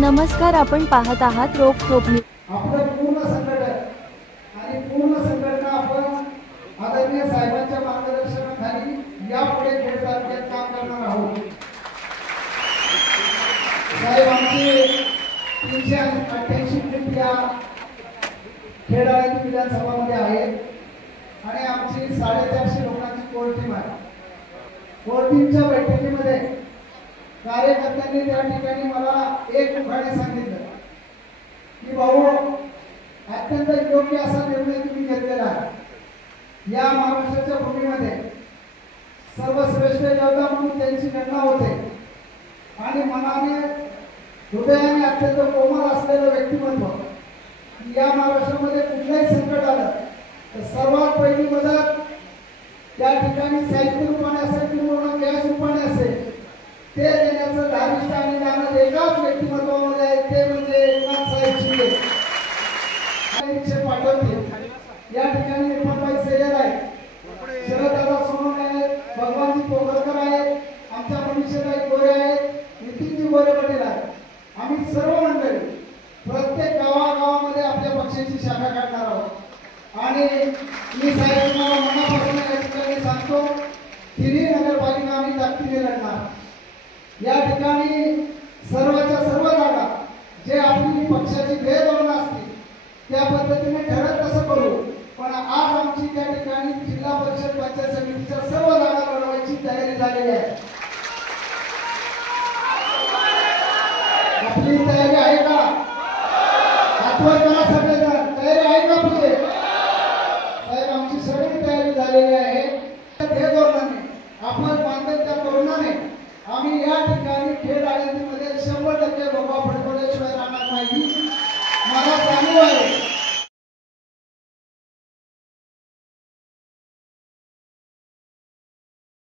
नमस्कार, आपण पाहत आहात रोखोक न्यूज। आपलं पूर्ण संघटन आणि पूर्ण संघटना आपण आदरणीय साहेबांच्या मार्गदर्शनाखाली यापुढे खेड तालुक्यात काम करणार आहोत। साहेब आमचे 388 फूट या खेडाळी विधानसभामध्ये आहेत आणि आमची 450 लोकांची कोर टीम आहे। कोर टीमच्या बैठकीमध्ये कार्यकर्त्यांनी त्या ठिकाणी मला एक उखाणे सांगितलं की भाऊ अत्यंत योग्य असा निर्णय तुम्ही घेतलेला आहे। या महाराष्ट्राच्या भूमीमध्ये सर्वश्रेष्ठ योद्धा म्हणून त्यांची गणना होते आणि मनाने हृदयाने अत्यंत कोमल असलेलं व्यक्तिमत्व। या महाराष्ट्रामध्ये कुठलंही संकट आलं तर सर्वात पहिली मदत त्या ठिकाणी साहित्य रूपाने असेल किंवा गॅस रूपाने असेल ते देण्याचं धारिष्ट आणि ज्ञान एकाच व्यक्तिमत्वामध्ये आहे, ते म्हणजे एकनाथ साहेब शिंदे। या ठिकाणी निर्मलबाई सेयर आहे, शरददादा सोनवणे आहेत, भगवानजी पोखरकर आहेत, आमच्या मनीषाताई गोरे आहेत, नितीनजी गोरे पाटील आहेत। आम्ही सर्व मंडळी प्रत्येक गावागावामध्ये आपल्या पक्षाची शाखा काढणार आहोत आणि मी साहेब तुम्हाला मनापासून या ठिकाणी सांगतो, तिन्ही नगरपालिका आम्ही ताकदीने लढणार। या ठिकाणी सर्वच्या सर्व जागा जे आपली पक्षाची गैरधोरणं असतील त्या पद्धतीने ठरत तसं करू, पण आज आमची त्या ठिकाणी जिल्हा परिषद पंचायत समितीच्या सर्व जागा लढवायची तयारी झालेली आहे। आपली तयारी आहे का? हातवर करा सगळेजण, तयारी आहे का आपली? साहेब आमची सगळी तयारी झालेली आहे। हे धोरणाने आपण बांधत त्या धोरणाने आम्ही या ठिकाणी